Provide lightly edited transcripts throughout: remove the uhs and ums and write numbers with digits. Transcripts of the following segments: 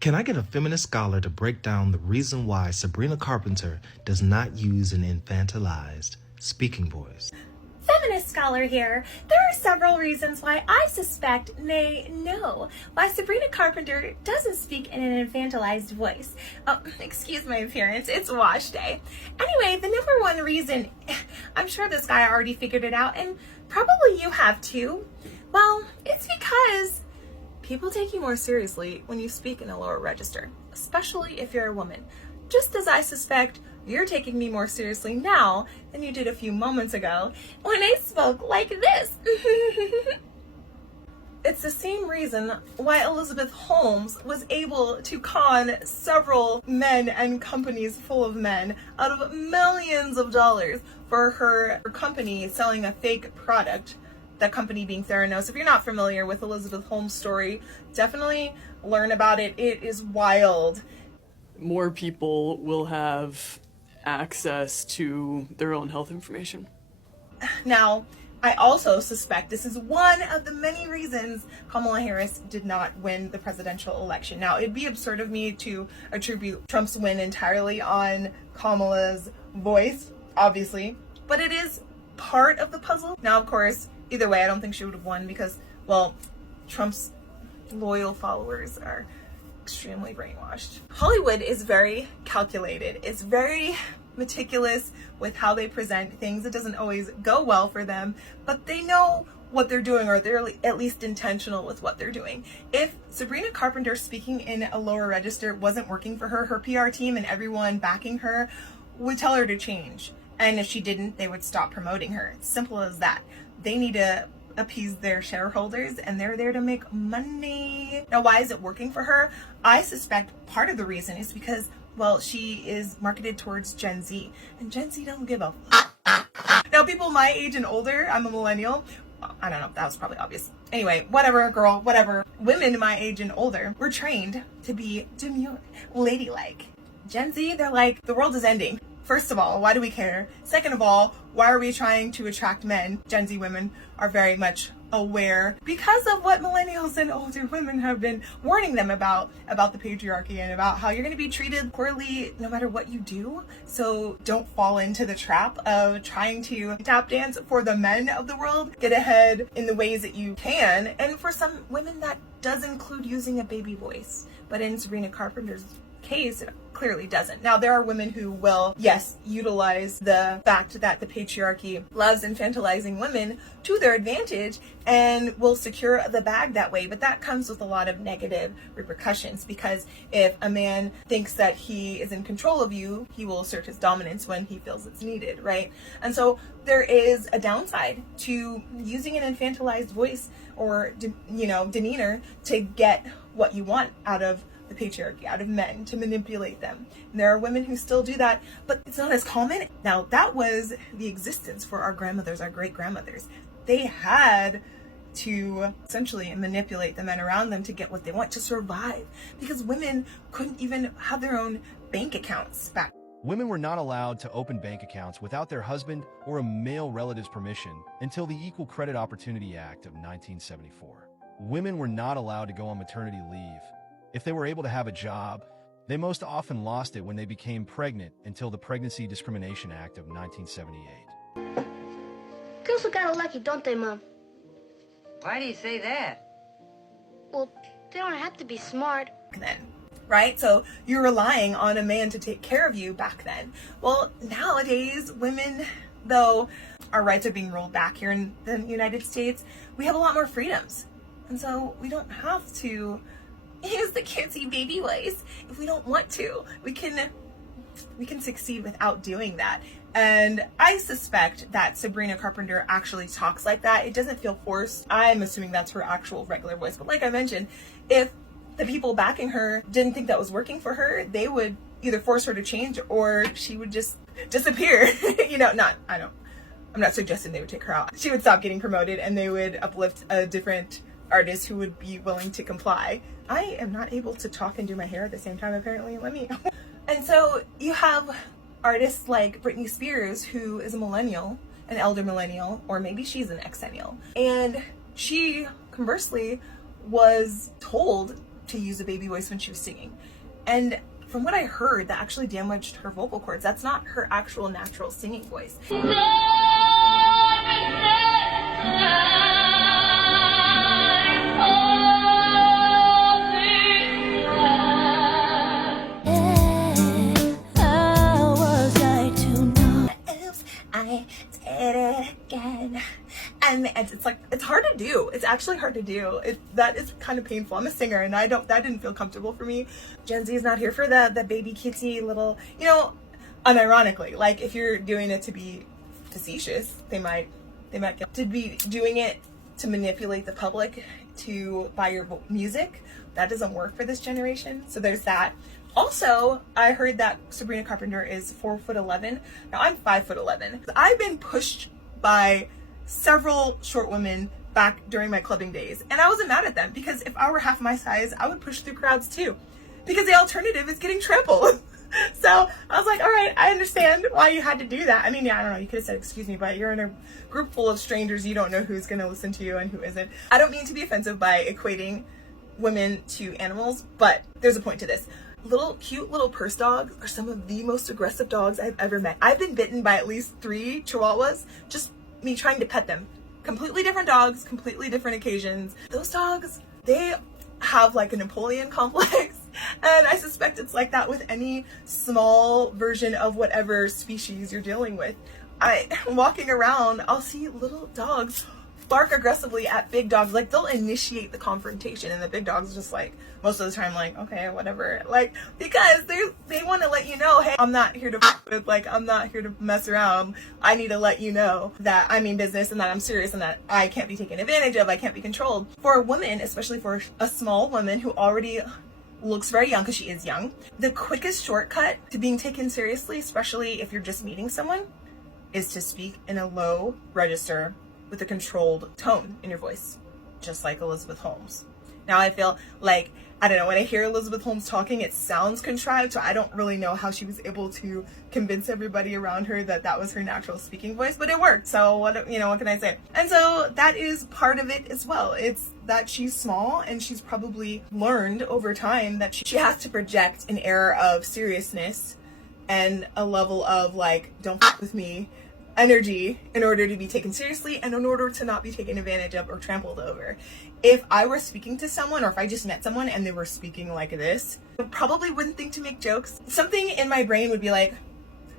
Can I get a feminist scholar to break down the reason why Sabrina Carpenter does not use an infantilized speaking voice? Feminist scholar here. There are several reasons why I suspect, nay, know, why Sabrina Carpenter doesn't speak in an infantilized voice. Oh, excuse my appearance, it's wash day. Anyway, the number one reason, I'm sure this guy already figured it out, and probably you have too. Well, it's because people take you more seriously when you speak in a lower register, especially if you're a woman. Just as I suspect you're taking me more seriously now than you did a few moments ago when I spoke like this. It's the same reason why Elizabeth Holmes was able to con several men and companies full of men out of millions of dollars for her company selling a fake product. That company being Theranos. If you're not familiar with Elizabeth Holmes' story, definitely learn about it. It is wild. More people will have access to their own health information. Now, I also suspect this is one of the many reasons Kamala Harris did not win the presidential election. Now, it'd be absurd of me to attribute Trump's win entirely on Kamala's voice, obviously, but it is part of the puzzle. Now, of course, either way, I don't think she would have won because, well, Trump's loyal followers are extremely brainwashed. Hollywood is very calculated. It's very meticulous with how they present things. It doesn't always go well for them, but they know what they're doing, or they're at least intentional with what they're doing. If Sabrina Carpenter speaking in a lower register wasn't working for her, her PR team and everyone backing her would tell her to change. And if she didn't, they would stop promoting her. It's simple as that. They need to appease their shareholders, and they're there to make money. Now, why is it working for her? I suspect part of the reason is because, well, she is marketed towards Gen Z, and Gen Z don't give a Now, people my age and older, I'm a millennial. I don't know, that was probably obvious. Anyway, whatever, girl, whatever. Women my age and older were trained to be demure, ladylike. Gen Z, they're like, the world is ending. First of all, why do we care? Second of all, why are we trying to attract men? Gen Z women are very much aware because of what millennials and older women have been warning them about the patriarchy and about how you're going to be treated poorly no matter what you do. So don't fall into the trap of trying to tap dance for the men of the world. Get ahead in the ways that you can. And for some women, that does include using a baby voice. But in Sabrina Carpenter's case, it clearly doesn't. Now, there are women who will, yes, utilize the fact that the patriarchy loves infantilizing women to their advantage and will secure the bag that way, but that comes with a lot of negative repercussions, because if a man thinks that he is in control of you, he will assert his dominance when he feels it's needed, right? And so there is a downside to using an infantilized voice or demeanor to get what you want out of the patriarchy, out of men, to manipulate them. And there are women who still do that, but it's not as common. Now, that was the existence for our grandmothers, our great-grandmothers. They had to essentially manipulate the men around them to get what they want, to survive, because women couldn't even have their own bank accounts back. Women were not allowed to open bank accounts without their husband or a male relative's permission until the Equal Credit Opportunity Act of 1974. Women were not allowed to go on maternity leave. If they were able to have a job, they most often lost it when they became pregnant until the Pregnancy Discrimination Act of 1978. Girls are kind of lucky, don't they, Mom? Why do you say that? Well, they don't have to be smart. Then, right? So you're relying on a man to take care of you back then. Well, nowadays, women, though our rights are being rolled back here in the United States, we have a lot more freedoms. And so we don't have to use the cutesy baby voice if we don't want to. We can succeed without doing that. And I suspect that Sabrina Carpenter actually talks like that. It doesn't feel forced. I'm assuming that's her actual regular voice. But like I mentioned, if the people backing her didn't think that was working for her, they would either force her to change or she would just disappear. I'm not suggesting they would take her out. She would stop getting promoted and they would uplift a different artist who would be willing to comply. I am not able to talk and do my hair at the same time, apparently. And so you have artists like Britney Spears, who is a millennial, an elder millennial, or maybe she's an exennial. And she, conversely, was told to use a baby voice when she was singing. And from what I heard, that actually damaged her vocal cords. That's not her actual natural singing voice. I did it again. And it's like, it's hard to do. It's actually hard to do. That is kind of painful. I'm a singer and that didn't feel comfortable for me. Gen Z is not here for the baby kitty little, you know, unironically, like if you're doing it to be facetious, they might get to be doing it to manipulate the public to buy your music. That doesn't work for this generation. So there's that. Also, I heard that Sabrina Carpenter is 4'11". Now I'm 5'11". I've been pushed by several short women back during my clubbing days, and I wasn't mad at them, because if I were half my size, I would push through crowds too, because the alternative is getting trampled. So I was like, all right, I understand why you had to do that. I mean, yeah, I don't know, you could have said, excuse me, but you're in a group full of strangers. You don't know who's going to listen to you and who isn't. I don't mean to be offensive by equating women to animals, but there's a point to this. Cute little purse dogs are some of the most aggressive dogs I've ever met. I've been bitten by at least 3 chihuahuas, just me trying to pet them. Completely different dogs, completely different occasions. Those dogs, they have like a Napoleon complex, and I suspect it's like that with any small version of whatever species you're dealing with. Walking around, I'll see little dogs bark aggressively at big dogs. Like, they'll initiate the confrontation, and the big dog's just like, most of the time, like, okay, whatever. Like, because they want to let you know, hey, I'm not here to with, like, I'm not here to mess around. I need to let you know that I mean business, and that I'm serious, and that I can't be taken advantage of. I can't be controlled. For a woman, especially for a small woman who already looks very young, because she is young, the quickest shortcut to being taken seriously, especially if you're just meeting someone, is to speak in a low register with a controlled tone in your voice, just like Elizabeth Holmes. Now I feel like, I don't know, when I hear Elizabeth Holmes talking, it sounds contrived, so I don't really know how she was able to convince everybody around her that that was her natural speaking voice, but it worked. So what can I say? And so that is part of it as well. It's that she's small, and she's probably learned over time that she has to project an air of seriousness and a level of like, don't f with me energy in order to be taken seriously, and in order to not be taken advantage of or trampled over. If I were speaking to someone, or if I just met someone and they were speaking like this, I probably wouldn't think to make jokes. Something in my brain would be like,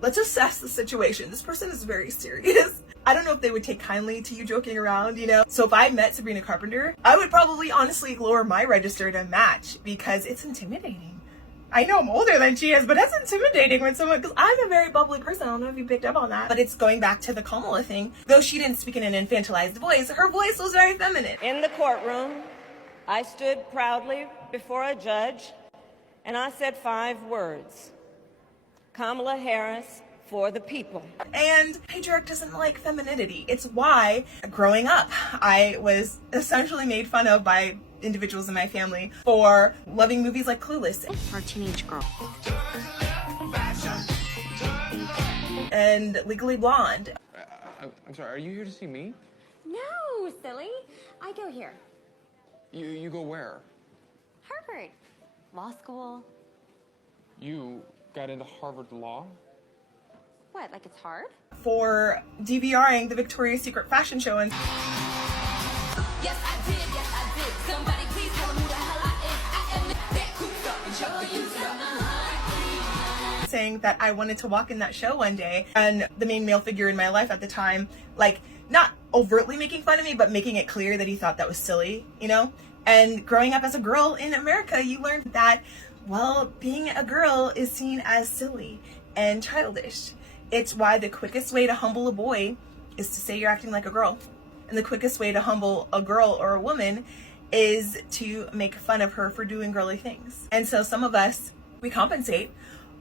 let's assess the situation. This person is very serious. I don't know if they would take kindly to you joking around, you know? So if I met Sabrina Carpenter, I would probably honestly lower my register to match, because it's intimidating. I know I'm older than she is, but that's intimidating when someone, because I'm a very bubbly person. I don't know if you picked up on that, but it's going back to the Kamala thing. Though she didn't speak in an infantilized voice, her voice was very feminine. In the courtroom, I stood proudly before a judge, and I said 5 words: Kamala Harris for the people. And patriarch doesn't like femininity. It's why, growing up, I was essentially made fun of by individuals in my family for loving movies like Clueless For a teenage girl. and Legally Blonde. I'm sorry, are you here to see me? No, silly. I go here. You go where? Harvard. Law school. You got into Harvard Law? What, like it's hard? For DVRing the Victoria's Secret fashion show and Yes, I did. Yes, I did. Somebody please tell me who the hell I am. I am that cooped up and show you something. saying that I wanted to walk in that show one day, and the main male figure in my life at the time, like, not overtly making fun of me, but making it clear that he thought that was silly, you know? And growing up as a girl in America, you learned that, well, being a girl is seen as silly and childish. It's why the quickest way to humble a boy is to say you're acting like a girl. And the quickest way to humble a girl or a woman is to make fun of her for doing girly things. And so some of us, we compensate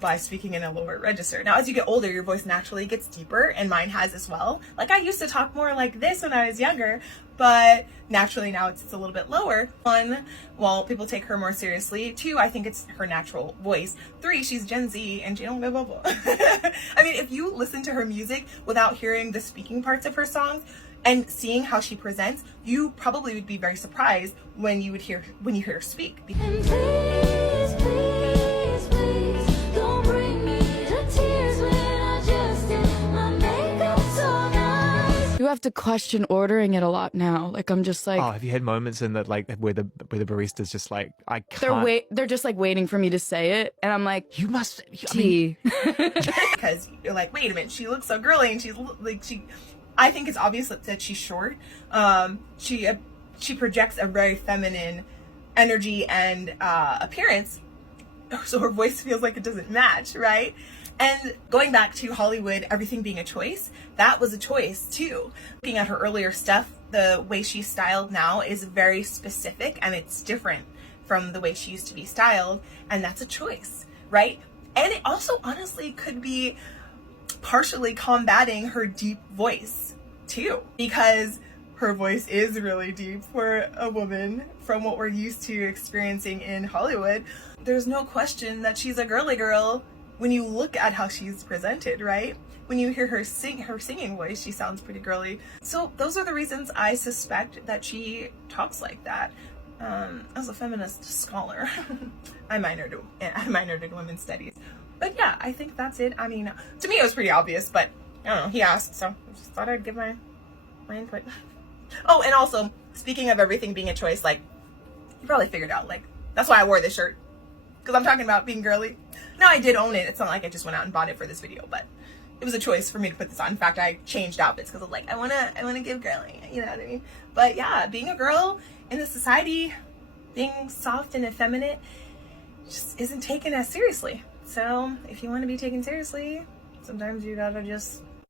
by speaking in a lower register. Now, as you get older, your voice naturally gets deeper, and mine has as well. Like, I used to talk more like this when I was younger, but naturally now it's a little bit lower. 1, well, people take her more seriously. 2, I think it's her natural voice. 3, she's Gen Z and she don't give a I mean, if you listen to her music without hearing the speaking parts of her songs, And seeing how she presents, you probably would be very surprised when you hear her speak. And please, please, please, don't bring me to tears when I just did my makeup so nice. You have to question ordering it a lot now. Like, I'm just like, Oh, have you had moments in that, like, where the barista's just like, I can't. they're just like waiting for me to say it, and I'm like, You must. tea. Because you're like, wait a minute, she looks so girly, and I think it's obvious that she's short. She projects a very feminine energy and appearance, so her voice feels like it doesn't match, right? And going back to Hollywood, everything being a choice, that was a choice too. Looking at her earlier stuff, the way she's styled now is very specific, and it's different from the way she used to be styled, and that's a choice, right? And it also honestly could be partially combating her deep voice too, because her voice is really deep for a woman from what we're used to experiencing in Hollywood. There's no question that she's a girly girl when you look at how she's presented, right? When you hear her singing voice, she sounds pretty girly. So those are the reasons I suspect that she talks like that. As a feminist scholar, I minored in women's studies. But yeah, I think that's it. I mean, to me it was pretty obvious, but I don't know, he asked, so I just thought I'd give my input. Oh, and also, speaking of everything being a choice, like, you probably figured out, like, that's why I wore this shirt, because I'm talking about being girly. Now, I did own it. It's not like I just went out and bought it for this video, but it was a choice for me to put this on. In fact, I changed outfits because I was like, I wanna give girly, you know what I mean? But yeah, being a girl in this society, being soft and effeminate, just isn't taken as seriously. So if you want to be taken seriously, sometimes you gotta just